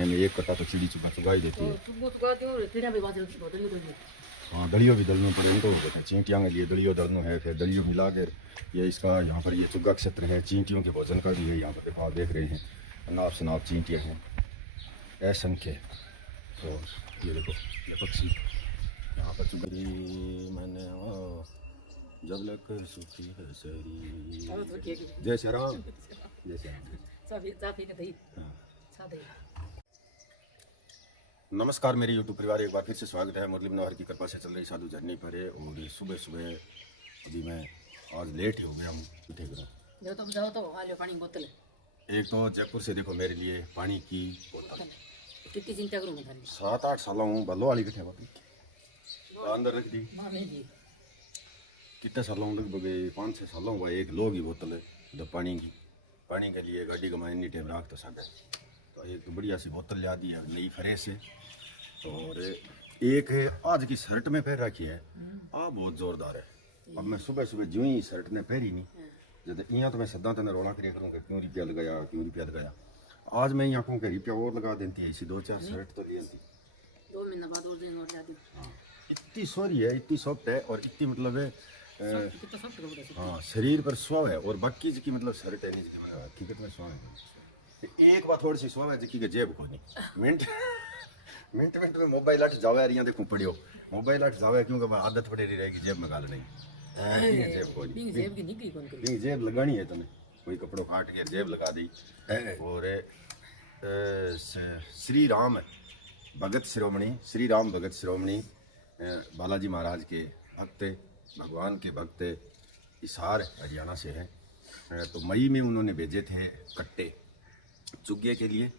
यानी एक कट्टा तो चिड़ी चुगा ही देती है। हाँ दलियो भी दलना पड़े इनको कहते हैं चींटियाँ के लिए दलियो दलना है। फिर दलियो मिला कर ये इसका यहाँ पर ये चुग्गा क्षेत्र है, चींटियों के भोजन का भी है। यहाँ पर देखो आप देख रहे हैं नाप शनाप चींटियाँ हैं असंख्य। और ये देखो ये पक्षी यहाँ पर चुगरी मैंने जब लगकर सुखी है सरी। जय श्री राम जय श्री राम। नमस्कार मेरे यूट्यूब परिवार, एक बार फिर से स्वागत है। मुरली मनोहर की कृपा से चल रही साधु जर्नी पर है। और सुबह सुबह अभी मैं आज लेट हो गया हूँ। ठीक है एक तो जयपुर से देखो मेरे लिए पानी की बोतल कितनी चिंता करूँ मैं 7-8 साल हूँ बल्लो वाली कटे अंदर रख दी। कितने सालों लगभग 5-6 सालों हुआ एक लोग ही बोतल है जब पानी के लिए गाड़ी का मायने टाइम राख तो साढ़े तो एक तो बढ़िया सी बोतल ला दी है नई फ्रेश है। और एक है आज की शर्ट में पहन रखी है बहुत जोरदार है। अब मैं सुबह सुबह जो ही शर्ट ने पहरी नहीं जब यहाँ तो मैं सदा तेने रोला करिया करूँ कि क्यों रुपया लगाया। आज मैं यहाँ कहूँ कि रुपया और लगा देती है इसी 2-4 शर्ट तो ली 2 महीना बाद और दिन और ला दी। हाँ इतनी सॉरी है इतनी सॉफ्ट है और इतनी मतलब है हाँ शरीर पर स्वाव है। और बाकी जी की मतलब शर्ट है नहीं जी हकीकत में स्वाव है। एक बात थोड़ी सी स्वाव है जी की जेब को नहीं मिनट में मोबाइल हट जावे यार यहाँ देखूँ पड़ियो मोबाइल हट जावे क्योंकि आदत पड़ी रहेगी जेब में गाल नहीं जेब को नहीं जेब लगानी है तुम्हें कोई कपड़ों काट के जेब लगा दी। और श्री राम भगत शिरोमणि बालाजी महाराज के भक्त भगवान के भक्त हिसार हरियाणा से है। तो मई में उन्होंने भेजे थे कट्टे चुग्गे के लिए,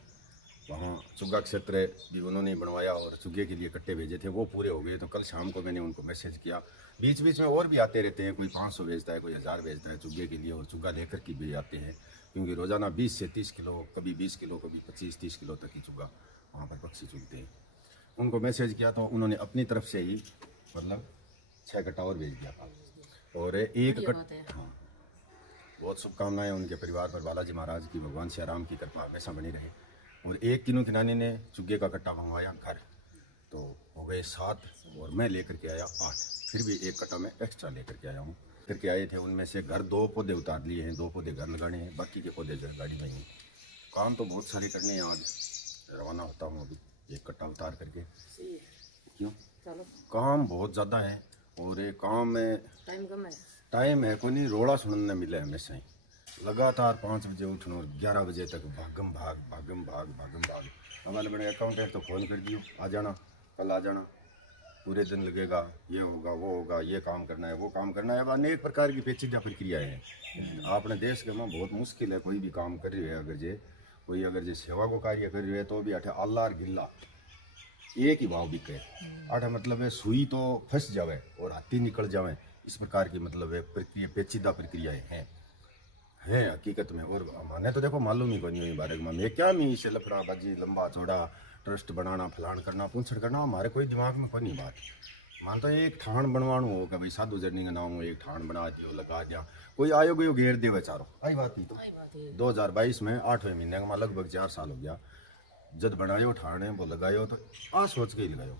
वहाँ चुग्गा क्षेत्र भी उन्होंने बनवाया और चुग्गे के लिए कट्टे भेजे थे वो पूरे हो गए। तो कल शाम को मैंने उनको मैसेज किया। बीच में और भी आते रहते हैं, कोई 500 भेजता है कोई 1000 भेजता है चुग्गे के लिए और चुग्गा लेकर के भी आते हैं क्योंकि रोज़ाना 20 से 30 किलो कभी 20 किलो कभी 25-30 किलो तक की चुग्गा वहाँ पर पक्षी चुगते हैं। उनको मैसेज किया तो उन्होंने अपनी तरफ से ही मतलब 6 कट्टा और भेज दिया। और एक हाँ बहुत शुभकामनाएं उनके परिवार पर बालाजी महाराज की भगवान श्री राम की कृपा हमेशा बनी रहे। और एक किन्नू किनानी ने चुग्गे का कट्टा मंगवाया घर तो हो गए 7 और मैं लेकर के आया 8। फिर भी एक कट्टा मैं एक्स्ट्रा लेकर के आया हूँ। करके आए थे उनमें से घर 2 पौधे उतार लिए हैं, 2 पौधे घर लगाने हैं, बाकी के पौधे जो गाड़ी में ही। काम तो बहुत सारे करने हैं, आज रवाना होता हूँ अभी एक कट्टा उतार करके। क्यों काम बहुत ज़्यादा है और एक काम में टाइम है कोई नहीं रोड़ा सुनने मिले हमेशा ही। लगातार 5 बजे उठना और 11 बजे तक भागम भाग। हमारे बड़े अकाउंटेंट तो फ़ोन कर दियो आ जाना कल आ जाना पूरे दिन लगेगा ये होगा वो होगा ये काम करना है वो काम करना है। अब अनेक प्रकार की पेचीदा प्रक्रियाएँ हैं अपने देश के में बहुत मुश्किल है कोई भी काम कर रही है। अगर जे सेवा को कार्य कर रही है तो भी अठे आल्ला और गिल्ला एक ही भाव बिके अठे मतलब है सुई तो फंस जावे और हाथी निकल जावे इस प्रकार की मतलब है प्रक्रिया पेचीदा प्रक्रियाएँ हैं हकीकत में। और मैंने तो देखो मालूम ही नहीं हुई बारे में मैं क्या मी इसे लफड़ा बाजी लंबा चौड़ा ट्रस्ट बनाना फलान करना पूछड़ करना हमारे कोई दिमाग में कोई नहीं बात। मान तो एक ठाण बनवाणु हो कि भाई साधु जर्नी का नाम हो एक ठाण बना दियो लगा दिया कोई आयो गयो घेर दे बेचारो आई बात नहीं। तो 2022 में 8वें महीने का लगभग 4 साल हो गया जब बनायो ठाण है वो लगायो तो आ सोच के ही लगायो।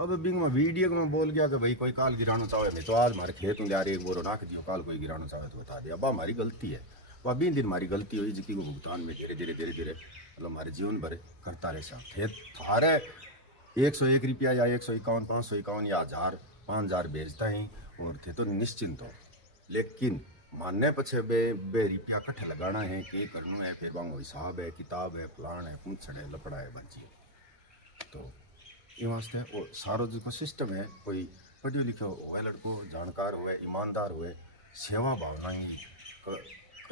अब बिंग में वीडियो में बोल गया कि भाई कोई काल गिराना चाहे मैं तो आज हमारे खेत में यार एक बोरो रख दियो काल कोई गिराना चाहे तो बता दिया। अब हमारी गलती है वह 20 दिन हमारी गलती हुई जिसकी को भुगतान में धीरे धीरे मतलब हमारे जीवन भर करता रहे साहब। खेत थारे 101 रुपया या 151 551 या 1000 5000 भेजता ही और थे तो निश्चिंत हो। लेकिन मानने पछे बे रुपया कट्ठे लगाना है कि करना है फिर वांगो हिसाब है किताब है फलान है पूछड़ है लपड़ा है बाजी। तो ये वास्ते वो सारो जो सिस्टम है कोई पढ़ियो लिखो हुआ लड़को जानकार हुए ईमानदार हुए सेवा भावना ही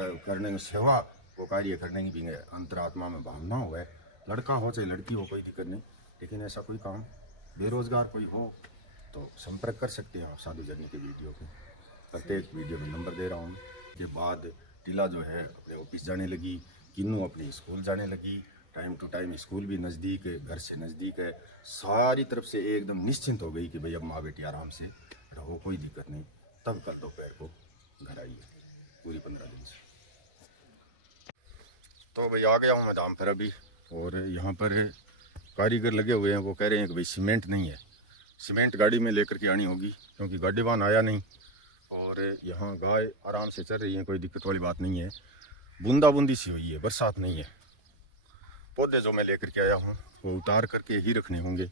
करने में सेवा को कार्य करने की भी अंतरात्मा में भावना हुए लड़का हो चाहे लड़की हो कोई दिक्कत नहीं। लेकिन ऐसा कोई काम बेरोजगार कोई हो तो संपर्क कर सकते हैं आप साधु जर्नी के वीडियो को प्रत्येक वीडियो में नंबर दे रहा हूँ। के बाद टीला जो है अपने ऑफिस जाने लगी किन्नू अपने स्कूल जाने लगी टाइम टू टाइम स्कूल भी नज़दीक है घर से नज़दीक है सारी तरफ से एकदम निश्चिंत हो गई कि भाई अब माँ बेटी आराम से रहो कोई दिक्कत नहीं। तब कल दोपहर को घर आई है पूरी 15 दिन से। तो भाई आ गया हूँ मैं धाम फिर अभी और यहाँ पर कारीगर लगे हुए हैं, वो कह रहे हैं कि भाई सीमेंट नहीं है, सीमेंट गाड़ी में लेकर के आनी होगी क्योंकि गाड़ी वाहन आया नहीं। और यहाँ गाय आराम से चल रही है, कोई दिक्कत वाली बात नहीं है। बूंदा बूंदी सी हुई है, बरसात नहीं है। पौधे जो मैं लेकर के आया हूँ वो उतार करके ही रखने होंगे,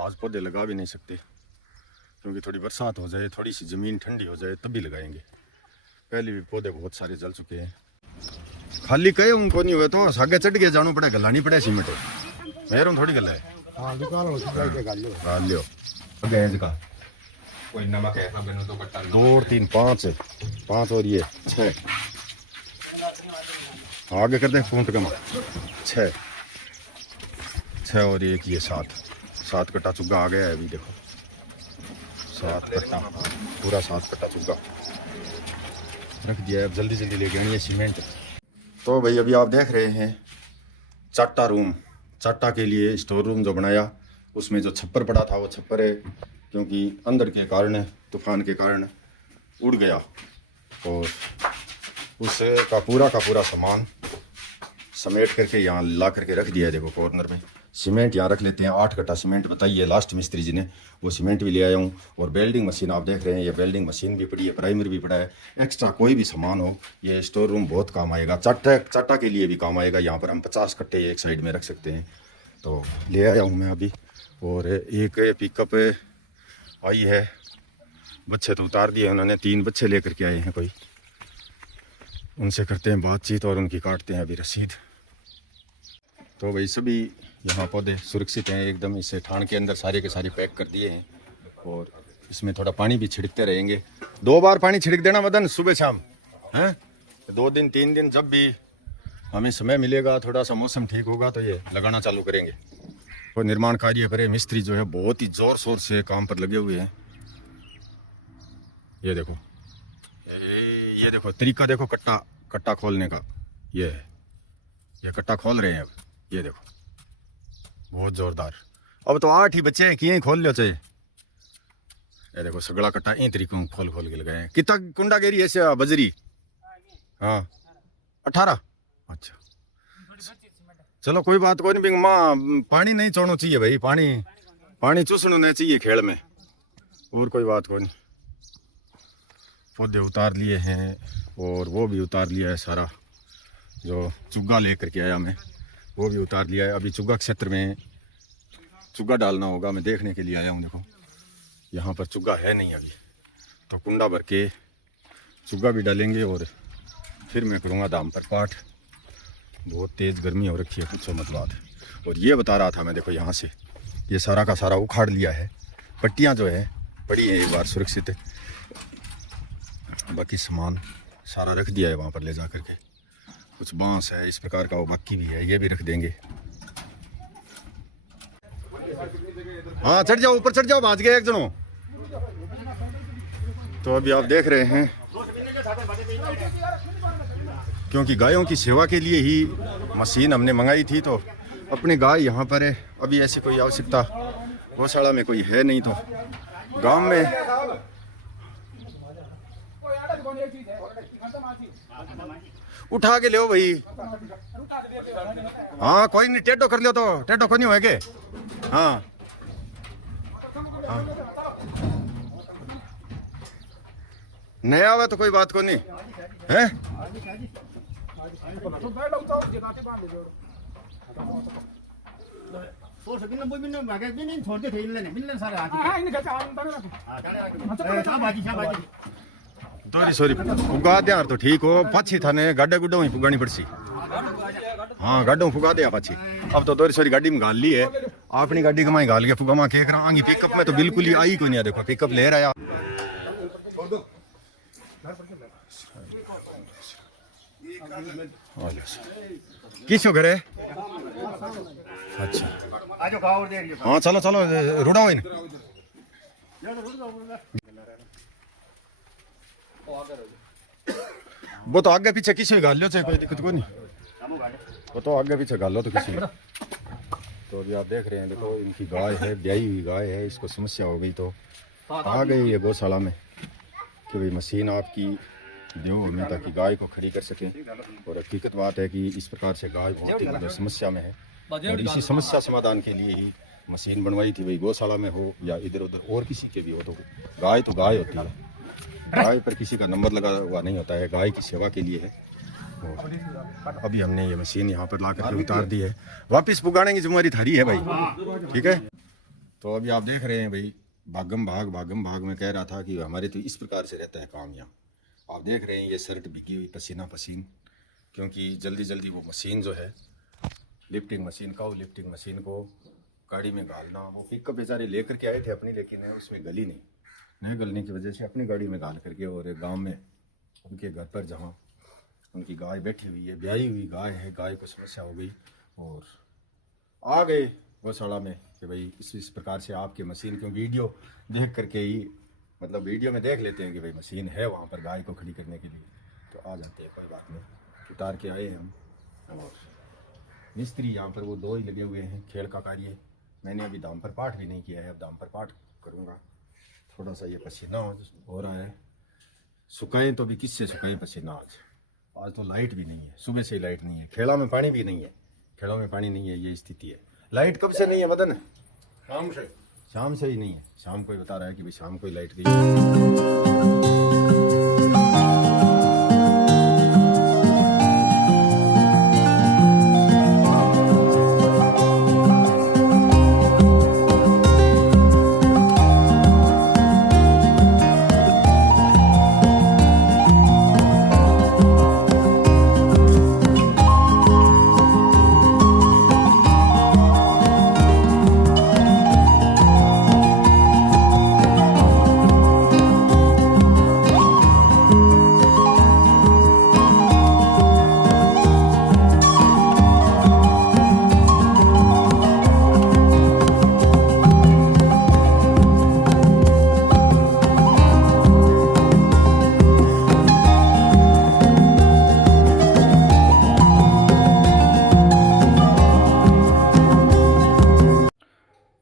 आज पौधे लगा भी नहीं सकते क्योंकि थोड़ी बरसात हो जाए, थोड़ी सी ज़मीन ठंडी हो जाए तभी लगाएंगे। पहले भी पौधे बहुत सारे जल चुके हैं। खाली कहे उनको नहीं हुए तो सागे चढ़ के जाना पड़े, गला नहीं पड़े सीमेंट मेहरों थोड़ी गल है। गाल लियो गैज का कोई नमक है सब तो कट्टा 2 और 3 5 और ये 6 आगे कर दे फूंट कमा 6 और एक ये 7 कट्टा चुग्गा आ गया है अभी देखो, 7 कट्टा पूरा 7 कट्टा चुग्गा रख दिया है। अब जल्दी जल्दी लेके आनी है सीमेंट। तो भाई अभी आप देख रहे हैं चाटा रूम, चाटा के लिए स्टोर रूम जो बनाया, उसमें जो छप्पर पड़ा था वो छप्पर है क्योंकि अंदर के कारण तूफान के कारण उड़ गया और उसका पूरा सामान समेट करके यहाँ ला करके रख दिया है। देखो कॉर्नर में सीमेंट यहाँ रख लेते हैं। 8 कट्टा सीमेंट बताइए लास्ट मिस्त्री जी ने, वो सीमेंट भी ले आया हूँ। और वेल्डिंग मशीन आप देख रहे हैं, ये वेल्डिंग मशीन भी पड़ी है, प्राइमर भी पड़ा है। एक्स्ट्रा कोई भी सामान हो ये स्टोर रूम बहुत काम आएगा, चाटा के लिए भी काम आएगा। यहाँ पर हम 50 कट्टे एक साइड में रख सकते हैं। तो ले आया हूँ मैं अभी। और एक पिकअप आई है, बच्चे तो उतार दिए उन्होंने, 3 बच्चे लेकर के आए हैं कोई, उनसे करते हैं बातचीत और उनकी काटते हैं अभी रसीद। तो भाई सभी यहाँ पौधे सुरक्षित हैं एकदम। इसे ठाण के अंदर सारे के सारे पैक कर दिए हैं और इसमें थोड़ा पानी भी छिड़कते रहेंगे। 2 बार पानी छिड़क देना मदन, सुबह शाम हैं, 2 दिन 3 दिन जब भी हमें समय मिलेगा, थोड़ा सा मौसम ठीक होगा तो ये लगाना चालू करेंगे। और निर्माण कार्य पर मिस्त्री जो है बहुत ही ज़ोर शोर से काम पर लगे हुए हैं। ये देखो, ये देखो तरीका देखो कट्टा खोलने का, ये कट्टा खोल रहे हैं अब, ये देखो बहुत जोरदार। अब तो 8 ही बच्चे हैं कि यहीं खोल लो चाहिए। ये देखो सगड़ा कट्टा इन तरीकों खोल के लगाए। कितना कुंडा गेरी ऐसे बजरी? हाँ 18। अच्छा चलो कोई बात कोई नहीं। माँ पानी नहीं छोड़ना चाहिए भाई, पानी चूसना नहीं चाहिए खेल में, और कोई बात कोई नहीं। पौधे उतार लिए हैं और वो भी उतार लिया है सारा, जो चुग्गा लेकर के आया मैं वो भी उतार लिया है। अभी चुग्गा क्षेत्र में चुग्गा डालना होगा, मैं देखने के लिए आया हूँ। देखो यहाँ पर चुग्गा है नहीं अभी, तो कुंडा भर के चुग्गा भी डालेंगे और फिर मैं करूँगा दाम पर पाठ। बहुत तेज़ गर्मी हो रखी है, पूछो मत बात। और ये बता रहा था मैं, देखो यहाँ से ये सारा का सारा उखाड़ लिया है, पट्टियाँ जो है पड़ी है एक बार सुरक्षित है, बाकी सामान सारा रख दिया है वहाँ पर ले जा करके। कुछ बांस है इस प्रकार का, वो बाकी भी है, ये भी रख देंगे। हाँ चढ़ जाओ, ऊपर चढ़ जाओ, भाज गए एक जनों। तो अभी आप देख रहे हैं क्योंकि गायों की सेवा के लिए ही मशीन हमने मंगाई थी, तो अपने गाय यहाँ पर है। अभी ऐसी कोई आवश्यकता गौशाला में कोई है नहीं, तो गांव में उठा के ले भाई। हाँ कोई नहीं, टेढ़ो कर लियो, तो टेढ़ो को नहीं हो के। हाँ नहीं आवे तो कोई बात को नहीं है। सॉरी फुगा दे तो ठीक हो, पाछी थाने गाड्डे गुड्डों ही फुगानी पड़सी। हाँ गाड्डों फुगा दे पाछी। अब तो दोरी सॉरी गाड़ी में घाल ली है, अपनी गाड़ी कमाई घाल के फुगा के करा आंगी। पिकअप में तो बिल्कुल ही आई कोई नहीं। देखो पिकअप ले रहा है, किसो करे। अच्छा हाँ चलो चलो रुड़ा हुई। वो तो आगे पीछे किसी गाल लो चाहे, कोई दिक्कत कोई नहीं। वो तो आगे पीछे गाल लो तो किसी। तो अभी आप देख रहे हैं, देखो इनकी गाय है, ब्याई हुई गाय है, इसको समस्या हो गई तो आ गई है गौशाला में कि भाई मशीन आपकी दो हमें ताकि गाय को खड़ी कर सकें। और हकीकत बात है कि इस प्रकार से गाय बहुत ही समस्या में है, और इसी समस्या समाधान के लिए ही मशीन बनवाई थी भाई, गौशाला में हो या इधर उधर और किसी के भी हो। तो गाय होती है, गाय पर किसी का नंबर लगा हुआ नहीं होता है, गाय की सेवा के लिए है। और अभी हमने ये मशीन यहाँ पर ला करके उतार दी है, वापस पुगाने की जिम्मेदारी थारी है भाई, ठीक है। तो अभी आप देख रहे हैं भाई, भागम भाग में कह रहा था कि हमारे तो इस प्रकार से रहता है काम यहाँ। आप देख रहे हैं ये शर्ट भीगी हुई पसीना पसीन, क्योंकि जल्दी जल्दी वो मशीन जो है लिफ्टिंग मशीन को गाड़ी में डालना, वो पिकअप बेचारे लेकर के आए थे अपनी, लेकिन उसमें गली नहीं गलने की वजह से अपनी गाड़ी में डाल करके, और एक गाँव में उनके घर पर जहाँ उनकी गाय बैठी हुई है, ब्याही हुई गाय है, गाय को समस्या हो गई और आ गए गौशाला में कि भाई इस प्रकार से आपके मशीन, क्यों वीडियो देख करके ही, मतलब वीडियो में देख लेते हैं कि भाई मशीन है वहाँ पर गाय को खड़ी करने के लिए, तो आ जाते हैं, कोई बात नहीं। उतार के आए हम, और मिस्त्री यहाँ पर वो 2 ही लगे हुए हैं, खेल का कार्य। मैंने अभी दाम पर पाठ भी नहीं किया है, अब दाम पर पाठ करूँगा। थोड़ा सा ये पसीना हो रहा है, सुखाएं तो भी किससे सुखाएं पसीना। आज तो लाइट भी नहीं है, सुबह से ही लाइट नहीं है, खेड़ा में पानी भी नहीं है, खेड़ों में पानी नहीं है, ये स्थिति है। लाइट कब से नहीं है मदन? शाम से ही नहीं है। शाम को ही बता रहा है कि भाई शाम को ही लाइट गई।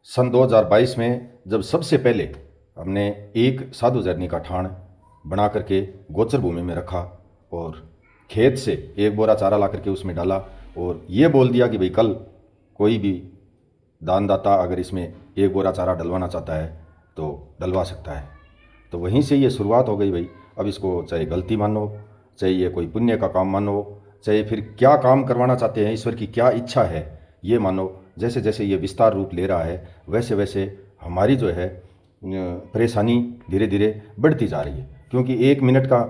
सन 2022 में जब सबसे पहले हमने एक साधु झरनी का ठाण बना करके गोचर भूमि में रखा और खेत से 1 बोरा चारा ला करके उसमें डाला, और ये बोल दिया कि भाई कल कोई भी दानदाता अगर इसमें 1 बोरा चारा डलवाना चाहता है तो डलवा सकता है। तो वहीं से ये शुरुआत हो गई भाई। अब इसको चाहे गलती मानो, चाहे ये कोई पुण्य का काम मानो, चाहे फिर क्या काम करवाना चाहते हैं, ईश्वर की क्या इच्छा है ये मानो। जैसे जैसे ये विस्तार रूप ले रहा है वैसे वैसे हमारी जो है परेशानी धीरे धीरे बढ़ती जा रही है, क्योंकि 1 मिनट का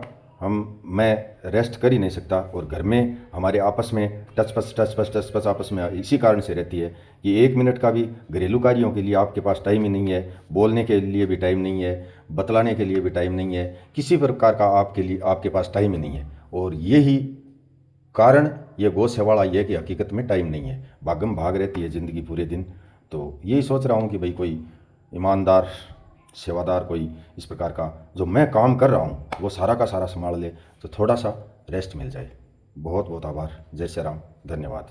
मैं रेस्ट कर ही नहीं सकता, और घर में हमारे आपस में टच पच आपस में इसी कारण से रहती है कि 1 मिनट का भी घरेलू कार्यों के लिए आपके पास टाइम ही नहीं है, बोलने के लिए भी टाइम नहीं है, बतलाने के लिए भी टाइम नहीं है, किसी प्रकार का आपके पास टाइम ही नहीं है। और यही कारण ये गौ सेवाड़ा ये कि हकीकत में टाइम नहीं है, भागम भाग रहती है ज़िंदगी पूरे दिन। तो यही सोच रहा हूँ कि भाई कोई ईमानदार सेवादार कोई इस प्रकार का जो मैं काम कर रहा हूँ वो सारा का सारा संभाल ले, तो थोड़ा सा रेस्ट मिल जाए। बहुत बहुत आभार। जय श्री राम, धन्यवाद।